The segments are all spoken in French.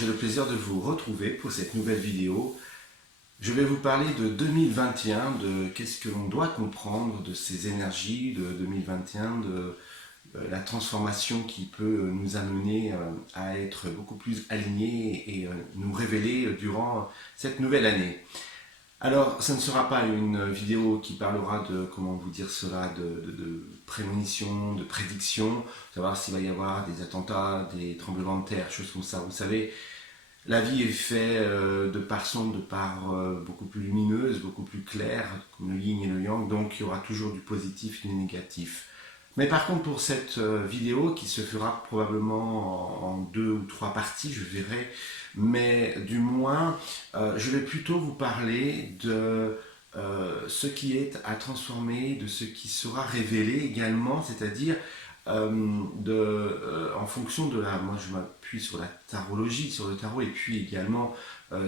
j'ai le plaisir de vous retrouver pour cette nouvelle vidéo. Je vais vous parler de 2021, de qu'est-ce que l'on doit comprendre de ces énergies de 2021, de la transformation qui peut nous amener à être beaucoup plus alignés et nous révéler durant cette nouvelle année. Alors, ça ne sera pas une vidéo qui parlera de, comment vous dire cela, de prémonition, de prédiction, savoir s'il va y avoir des attentats, des tremblements de terre, choses comme ça. Vous savez, la vie est faite de par son, de par beaucoup plus lumineuse, beaucoup plus claire, comme le yin et le yang, donc il y aura toujours du positif et du négatif. Mais par contre, pour cette vidéo, qui se fera probablement en 2 ou 3 parties, je verrai, mais du moins, je vais plutôt vous parler de ce qui est à transformer, de ce qui sera révélé également, c'est-à-dire en fonction de la... Moi, je m'appuie sur la tarologie, sur le tarot, et puis également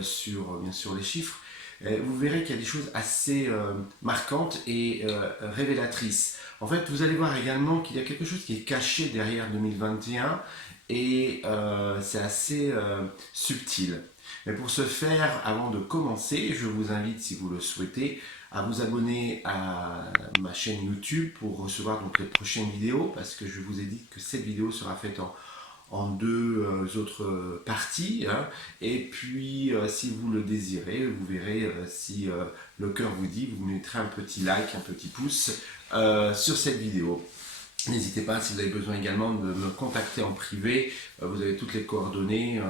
sur, bien sûr, les chiffres. Vous verrez qu'il y a des choses assez marquantes et révélatrices. En fait, vous allez voir également qu'il y a quelque chose qui est caché derrière 2021 et c'est assez subtil. Mais pour ce faire, avant de commencer, je vous invite, si vous le souhaitez, à vous abonner à ma chaîne YouTube pour recevoir donc les prochaines vidéos, parce que je vous ai dit que cette vidéo sera faite en 2 autres parties, hein. Et puis si vous le désirez, vous verrez si le cœur vous dit, vous mettrez un petit like, un petit pouce sur cette vidéo. N'hésitez pas, si vous avez besoin également de me contacter en privé, vous avez toutes les coordonnées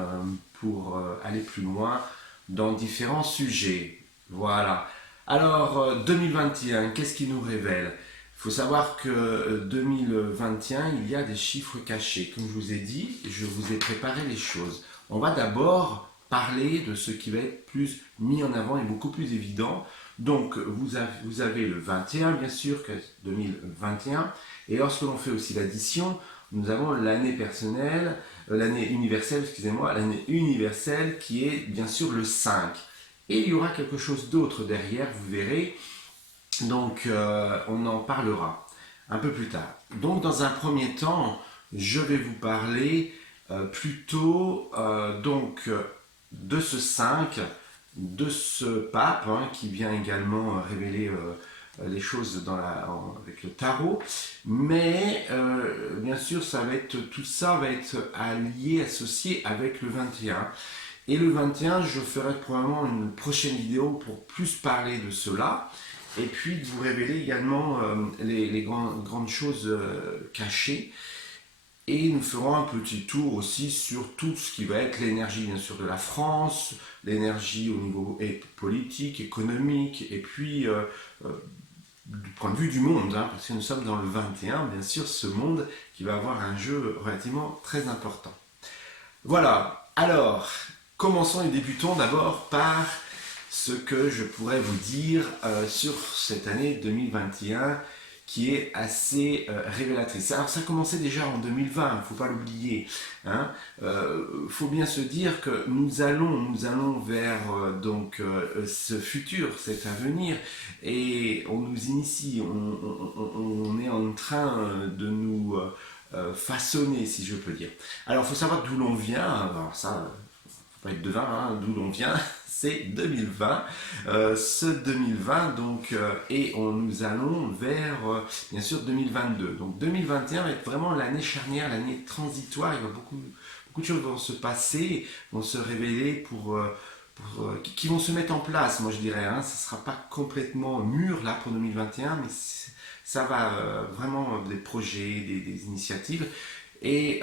pour aller plus loin dans différents sujets. Voilà. Alors 2021, qu'est-ce qui nous révèle ? Il faut savoir que 2021, il y a des chiffres cachés. Comme je vous ai dit, je vous ai préparé les choses. On va d'abord parler de ce qui va être plus mis en avant et beaucoup plus évident. Donc, vous avez le 21, bien sûr, que 2021. Et lorsque l'on fait aussi l'addition, nous avons l'année personnelle, l'année universelle, excusez-moi, l'année universelle qui est bien sûr le 5. Et il y aura quelque chose d'autre derrière, vous verrez. Donc, on en parlera un peu plus tard. Donc, dans un premier temps, je vais vous parler plutôt de ce 5, de ce pape qui vient également révéler les choses avec le tarot. Mais, bien sûr, tout ça va être allié, associé avec le 21. Et le 21, je ferai probablement une prochaine vidéo pour plus parler de cela. Et puis de vous révéler également les grandes choses cachées. Et nous ferons un petit tour aussi sur tout ce qui va être l'énergie bien sûr de la France, l'énergie au niveau politique, économique, et puis du point de vue du monde, hein, parce que nous sommes dans le 21, bien sûr, ce monde qui va avoir un jeu relativement très important. Voilà, alors, commençons et débutons d'abord par ce que je pourrais vous dire sur cette année 2021 qui est assez révélatrice. Alors ça commençait déjà en 2020, il ne faut pas l'oublier. Hein. Faut bien se dire que nous allons vers ce futur, cet avenir, et on nous initie, on est en train de nous façonner, si je peux dire. Alors il faut savoir d'où l'on vient, alors ça... pas être devin, hein, d'où l'on vient, c'est 2020. Ce 2020, donc, et nous allons vers, bien sûr, 2022. Donc 2021 va être vraiment l'année charnière, l'année transitoire. Il y a beaucoup de choses vont se passer, vont se révéler qui vont se mettre en place, moi je dirais. Hein. Ça ne sera pas complètement mûr là pour 2021, mais ça va vraiment des projets, des initiatives. Et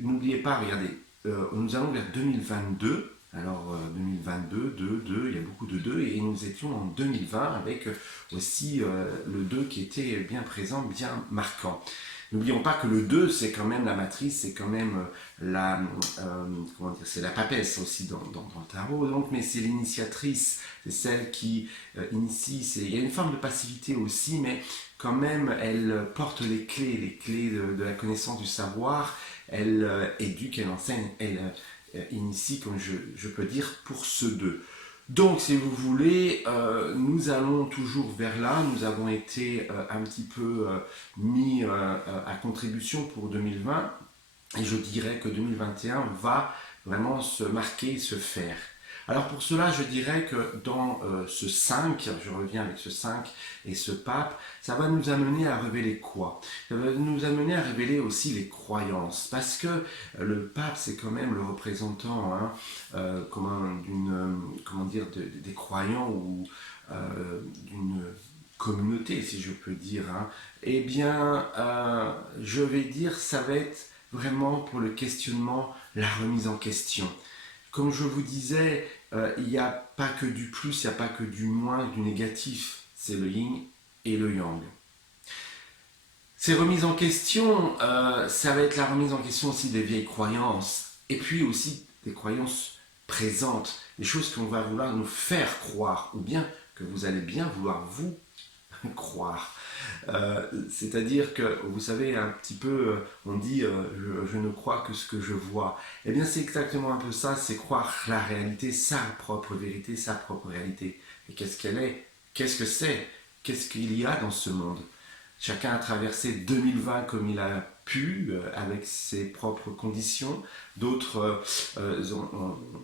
n'oubliez pas, regardez, nous allons vers 2022. Alors 2022, 2, il y a beaucoup de 2 et nous étions en 2020 avec aussi le 2 qui était bien présent, bien marquant. N'oublions pas que le 2 c'est quand même la matrice, c'est quand même c'est la papesse aussi dans le tarot, donc, mais c'est l'initiatrice, c'est celle qui initie, il y a une forme de passivité aussi, mais quand même elle porte les clés de la connaissance du savoir, elle éduque, elle enseigne, elle initie, comme je peux dire, pour ce 2. Donc, si vous voulez, nous allons toujours vers là. Nous avons été un petit peu mis à contribution pour 2020. Et je dirais que 2021 va vraiment se marquer, se faire. Alors pour cela, je dirais que dans ce 5, je reviens avec ce 5 et ce pape, ça va nous amener à révéler quoi? Ça va nous amener à révéler aussi les croyances, parce que le pape, c'est quand même le représentant hein, comment dire, des croyants ou d'une communauté, si je peux dire. Hein. Eh bien, je vais dire, ça va être vraiment pour le questionnement, la remise en question. Comme je vous disais, il n'y a pas que du plus, il n'y a pas que du moins, du négatif. C'est le yin et le yang. Ces remises en question, ça va être la remise en question aussi des vieilles croyances, et puis aussi des croyances présentes, des choses qu'on va vouloir nous faire croire, ou bien que vous allez bien vouloir vous croire. C'est-à-dire que, vous savez, un petit peu, on dit je ne crois que ce que je vois. Eh bien, c'est exactement un peu ça, c'est croire la réalité, sa propre vérité, sa propre réalité. Et qu'est-ce qu'elle est? Qu'est-ce que c'est? Qu'est-ce qu'il y a dans ce monde? Chacun a traversé 2020 comme il a pu, avec ses propres conditions. D'autres,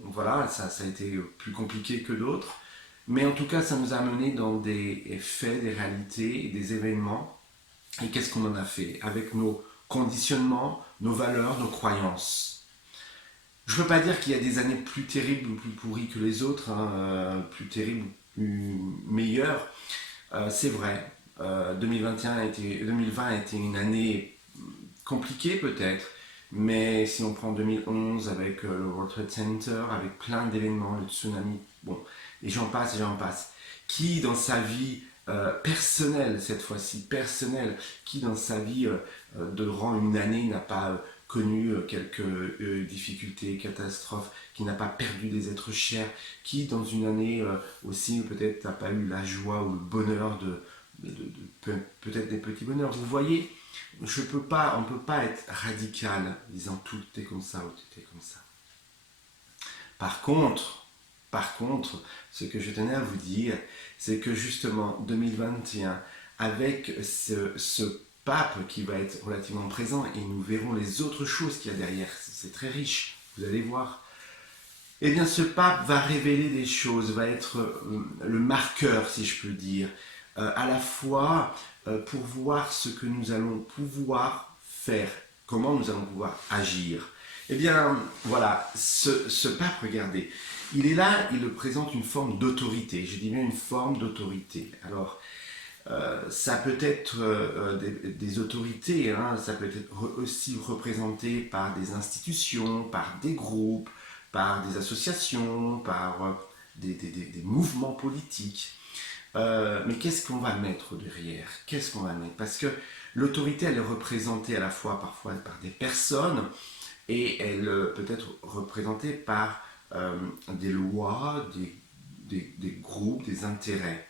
voilà, ça a été plus compliqué que d'autres. Mais en tout cas, ça nous a amené dans des faits, des réalités, des événements. Et qu'est-ce qu'on en a fait avec nos conditionnements, nos valeurs, nos croyances? Je ne veux pas dire qu'il y a des années plus terribles ou plus pourries que les autres, hein, plus terribles ou plus meilleures. C'est vrai. 2020 a été une année compliquée peut-être, mais si on prend 2011 avec le World Trade Center, avec plein d'événements, le tsunami, bon, et j'en passe et j'en passe. Qui dans sa vie personnelle, cette fois-ci personnelle, qui dans sa vie durant une année n'a pas connu quelques difficultés, catastrophes, qui n'a pas perdu des êtres chers, qui dans une année aussi peut-être n'a pas eu la joie ou le bonheur peut-être des petits bonheurs. Vous voyez, on ne peut pas être radical disant tout est comme ça ou tout est comme ça. Par contre, ce que je tenais à vous dire, c'est que justement 2021, avec ce pape qui va être relativement présent, et nous verrons les autres choses qu'il y a derrière, c'est très riche, vous allez voir. Eh bien, ce pape va révéler des choses, va être le marqueur, si je peux dire, à la fois pour voir ce que nous allons pouvoir faire, comment nous allons pouvoir agir. Eh bien, voilà, ce pape, regardez, il est là, il présente une forme d'autorité, je dis bien une forme d'autorité. Alors, ça peut être des autorités, hein, ça peut être aussi représenté par des institutions, par des groupes, par des associations, par des mouvements politiques. Mais qu'est-ce qu'on va mettre derrière? Qu'est-ce qu'on va mettre? Parce que l'autorité, elle est représentée à la fois parfois par des personnes et elle peut être représentée par des lois, des groupes, des intérêts.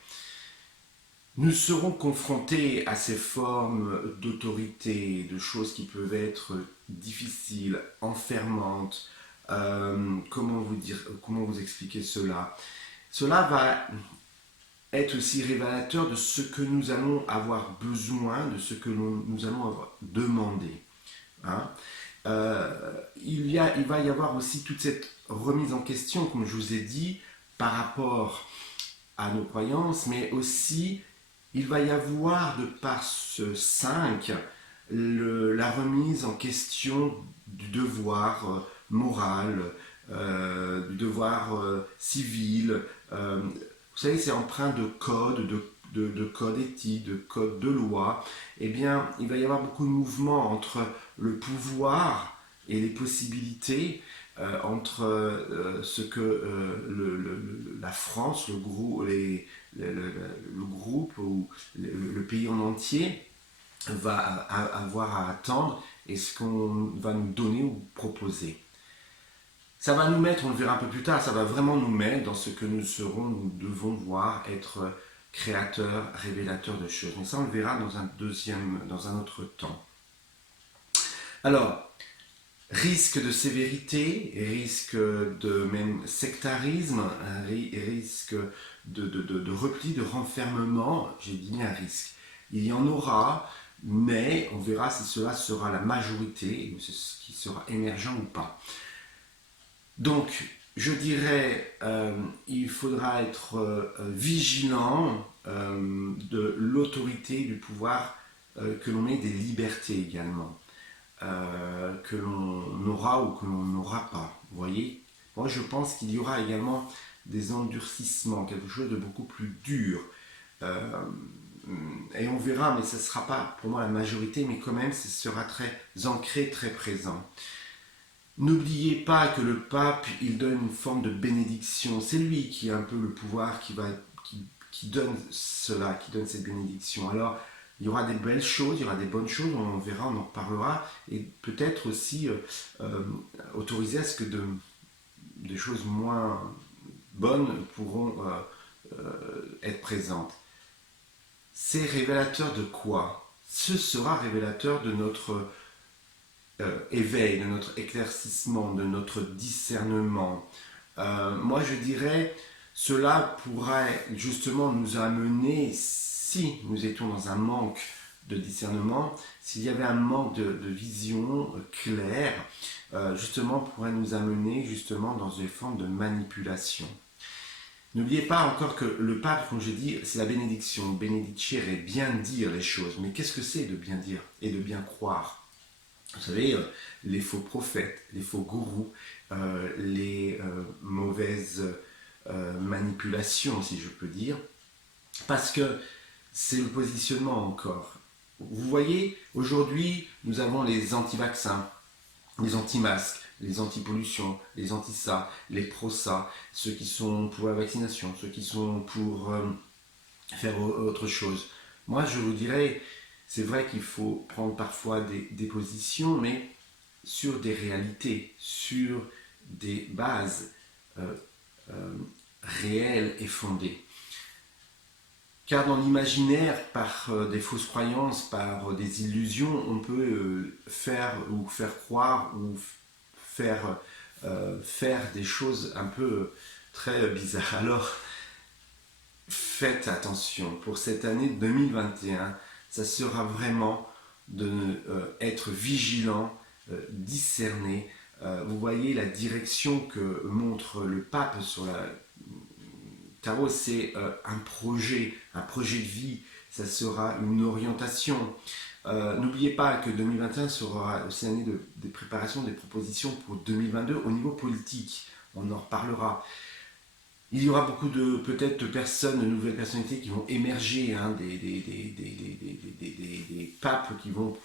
Nous serons confrontés à ces formes d'autorité, de choses qui peuvent être difficiles, enfermantes. Comment vous dire, comment vous expliquer cela? Cela va être aussi révélateur de ce que nous allons avoir besoin, de ce que nous allons avoir demandé. Hein? Il va y avoir aussi toute cette remise en question, comme je vous ai dit, par rapport à nos croyances, mais aussi il va y avoir, de par ce 5, la remise en question du devoir moral, du devoir civil. Vous savez, c'est empreint de code, de code éthique, de code de loi. Eh bien, il va y avoir beaucoup de mouvements entre le pouvoir et les possibilités, entre ce que la France, le groupe ou le pays en entier va avoir à attendre et ce qu'on va nous donner ou proposer. Ça va nous mettre, on le verra un peu plus tard, ça va vraiment nous mettre dans ce que nous devons voir être créateurs, révélateurs de choses. Mais ça, on le verra dans un autre temps. Alors, risque de sévérité, risque de même sectarisme, risque de repli, de renfermement, j'ai dit bien risque. Il y en aura, mais on verra si cela sera la majorité, ce qui sera émergent ou pas. Donc, je dirais, il faudra être vigilant de l'autorité, du pouvoir, que l'on ait des libertés également, que l'on aura ou que l'on n'aura pas. Vous voyez, moi je pense qu'il y aura également des endurcissements, quelque chose de beaucoup plus dur. Euh, et on verra, mais ce ne sera pas pour moi la majorité, mais quand même, ce sera très ancré, très présent. N'oubliez pas que le pape, il donne une forme de bénédiction. C'est lui qui a un peu le pouvoir, qui donne cela, qui donne cette bénédiction. Alors, il y aura des belles choses, il y aura des bonnes choses, on verra, on en reparlera, et peut-être aussi autoriser à ce que des choses moins bonnes pourront être présentes. C'est révélateur de quoi? Ce sera révélateur de notre éveil, de notre éclaircissement, de notre discernement. Moi, je dirais, cela pourrait justement nous amener, si nous étions dans un manque de discernement, s'il y avait un manque de vision claire, justement, pourrait nous amener justement dans une forme de manipulation. N'oubliez pas encore que le pape, comme je dis, c'est la bénédiction. Benedicere, bien dire les choses. Mais qu'est-ce que c'est de bien dire et de bien croire? Vous savez, les faux prophètes, les faux gourous, les mauvaises manipulations, si je peux dire, parce que c'est le positionnement encore. Vous voyez, aujourd'hui, nous avons les anti-vaccins, les anti-masques, les anti-pollution, les anti-ça, les pro-ça, ceux qui sont pour la vaccination, ceux qui sont pour faire autre chose. Moi, je vous dirais, c'est vrai qu'il faut prendre parfois des positions, mais sur des réalités, sur des bases euh, euh, réelles et fondées. Car dans l'imaginaire, par des fausses croyances, par des illusions, on peut faire croire ou faire des choses un peu très bizarres. Alors, faites attention. Pour cette année 2021, ça sera vraiment de être vigilant, discerné. Vous voyez la direction que montre le pape sur la tarot, c'est un projet de vie, ça sera une orientation. N'oubliez pas que 2021 sera aussi l'année des préparations, des propositions pour 2022 au niveau politique. On en reparlera. Il y aura beaucoup de peut-être de personnes, de nouvelles personnalités qui vont émerger, hein, des papes qui vont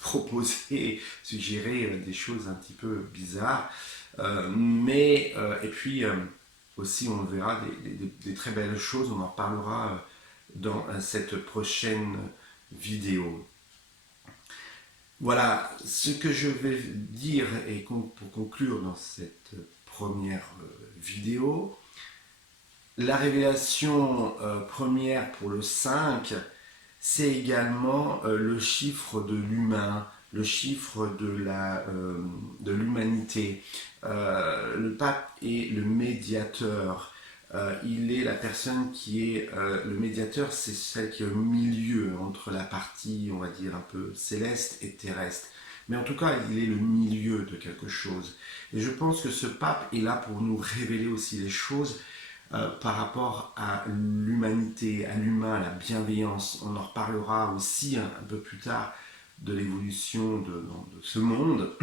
proposer, suggérer des choses un petit peu bizarres. Et puis aussi on verra des très belles choses, on en parlera dans cette prochaine vidéo. Voilà ce que je vais dire et pour conclure dans cette première vidéo. La révélation première pour le 5, c'est également le chiffre de l'humain, le chiffre de l'humanité. Le pape est le médiateur. Il est la personne qui est le médiateur, c'est celle qui est au milieu entre la partie, on va dire, un peu céleste et terrestre. Mais en tout cas, il est le milieu de quelque chose. Et je pense que ce pape est là pour nous révéler aussi les choses par rapport à l'humanité, à l'humain, à la bienveillance. On en reparlera aussi un peu plus tard de l'évolution de ce monde.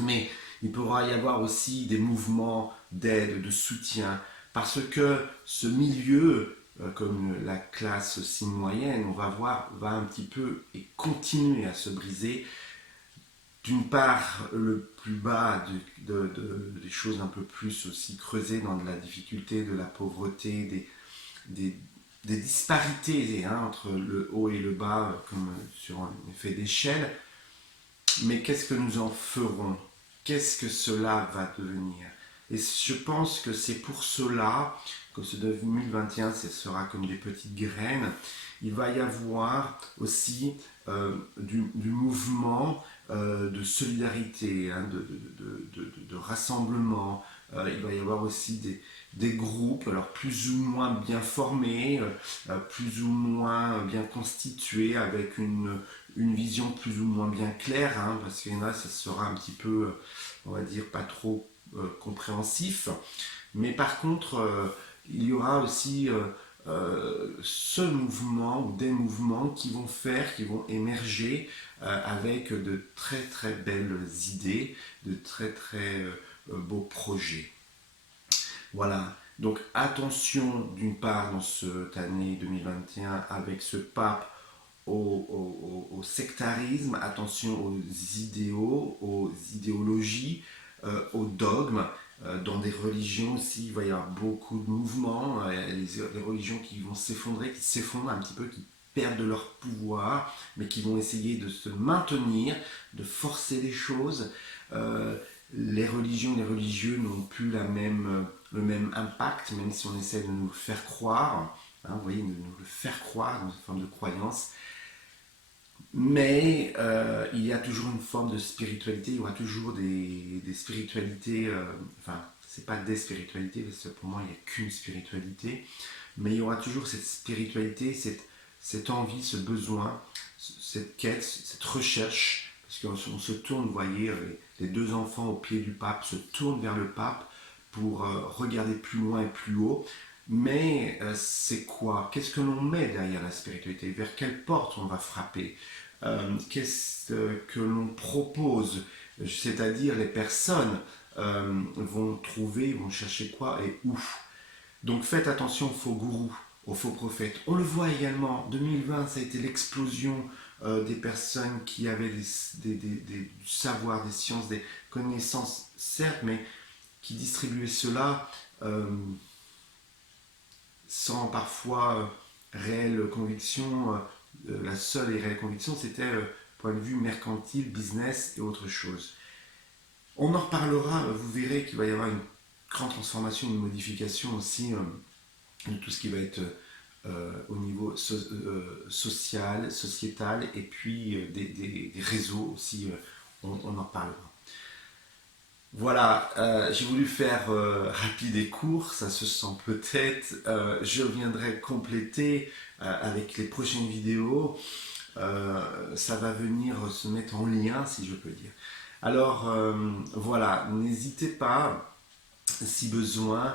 Mais il pourra y avoir aussi des mouvements d'aide, de soutien, parce que ce milieu, comme la classe aussi moyenne, on va voir, va un petit peu et continuer à se briser. D'une part, le plus bas des choses un peu plus aussi creusées dans de la difficulté, de la pauvreté, des disparités hein, entre le haut et le bas, comme sur un effet d'échelle. Mais qu'est-ce que nous en ferons? Qu'est-ce que cela va devenir? Et je pense que c'est pour cela que ce 2021, ce sera comme des petites graines. Il va y avoir aussi du mouvement de solidarité, hein, de rassemblement. Il va y avoir aussi des groupes, alors plus ou moins bien formés, plus ou moins bien constitués, avec une vision plus ou moins bien claire, hein, parce qu'il y en a, ça sera un petit peu, on va dire, pas trop compréhensif. Mais par contre, il y aura aussi ce mouvement ou des mouvements qui vont émerger avec de très très belles idées, de très très beaux projets. Voilà. Donc attention d'une part dans cette année 2021 avec ce pape au sectarisme, attention aux idéaux, aux idéologies, aux dogmes. Dans des religions aussi, il va y avoir beaucoup de mouvements, les religions qui vont s'effondrer, qui s'effondrent un petit peu, qui perdent de leur pouvoir, mais qui vont essayer de se maintenir, de forcer les choses. Les religions, les religieux n'ont plus le même impact, même si on essaie de nous le faire croire, hein, vous voyez, de nous le faire croire dans une forme de croyance. Mais il y a toujours une forme de spiritualité, il y aura toujours des spiritualités, enfin, c'est pas des spiritualités, parce que pour moi, il n'y a qu'une spiritualité, mais il y aura toujours cette spiritualité, cette envie, ce besoin, cette quête, cette recherche, parce qu'on se tourne, vous voyez, les deux enfants au pied du pape se tournent vers le pape pour regarder plus loin et plus haut. Mais c'est quoi? Qu'est-ce que l'on met derrière la spiritualité? Vers quelle porte on va frapper? Qu'est-ce que l'on propose? C'est-à-dire les personnes vont trouver, vont chercher quoi et où. Donc faites attention aux faux gourous, aux faux prophètes. On le voit également, 2020, ça a été l'explosion des personnes qui avaient du savoir, des sciences, des connaissances, certes, mais qui distribuaient cela sans parfois réelle conviction. La seule et réelle conviction, c'était point de vue mercantile, business et autre chose. On en reparlera, vous verrez qu'il va y avoir une grande transformation, une modification aussi de tout ce qui va être au niveau social, sociétal, et puis des réseaux aussi, on en parlera. Voilà, j'ai voulu faire rapide et court, ça se sent peut-être. Je viendrai compléter avec les prochaines vidéos. Ça va venir se mettre en lien, si je peux dire. Alors voilà, n'hésitez pas, si besoin,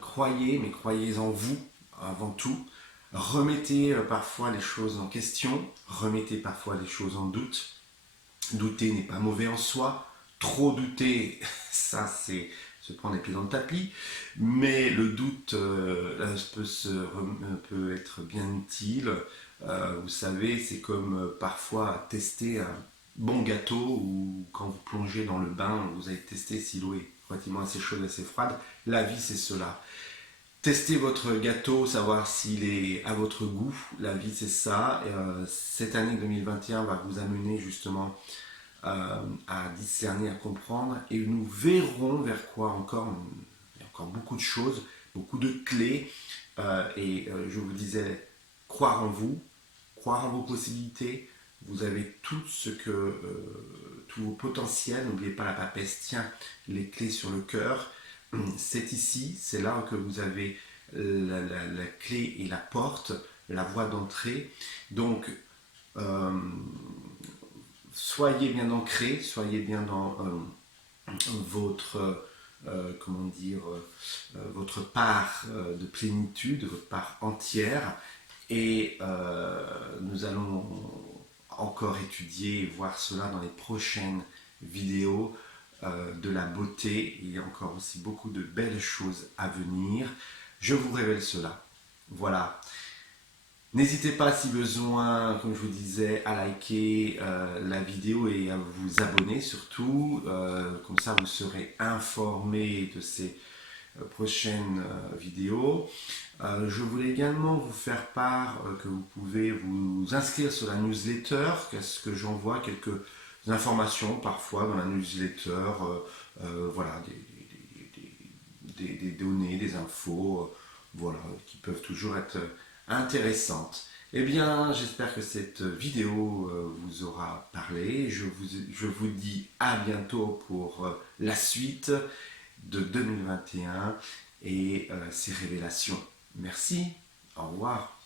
croyez, mais croyez en vous avant tout. Remettez parfois les choses en question, remettez parfois les choses en doute. Douter n'est pas mauvais en soi. Trop douter, ça c'est se prendre les pieds dans le tapis. Mais le doute peut être bien utile. Vous savez, c'est comme parfois tester un bon gâteau ou quand vous plongez dans le bain, vous allez tester si l'eau est relativement assez chaude, assez froide. La vie, c'est cela. Testez votre gâteau, savoir s'il est à votre goût. La vie, c'est ça. Cette année 2021 va vous amener justement à discerner, à comprendre. Et nous verrons vers quoi encore. Il y a encore beaucoup de choses, beaucoup de clés. Je vous disais, croire en vous, croire en vos possibilités. Vous avez tout ce que, tous vos potentiels. N'oubliez pas la papesse tient les clés sur le cœur. C'est ici, c'est là que vous avez la clé et la porte, la voie d'entrée. Donc, soyez bien ancrés, soyez bien dans votre, comment dire, votre part de plénitude, votre part entière. Et nous allons encore étudier et voir cela dans les prochaines vidéos de la beauté. Il y a encore aussi beaucoup de belles choses à venir. Je vous révèle cela. Voilà. N'hésitez pas si besoin, comme je vous disais, à liker la vidéo et à vous abonner surtout. Comme ça, vous serez informé de ces prochaines vidéos. Je voulais également vous faire part que vous pouvez vous inscrire sur la newsletter, parce que j'envoie quelques informations parfois dans la newsletter, voilà, des données, des infos, voilà, qui peuvent toujours être intéressantes. Eh bien, j'espère que cette vidéo vous aura parlé. Je vous dis à bientôt pour la suite de 2021 et ses révélations. Merci, au revoir.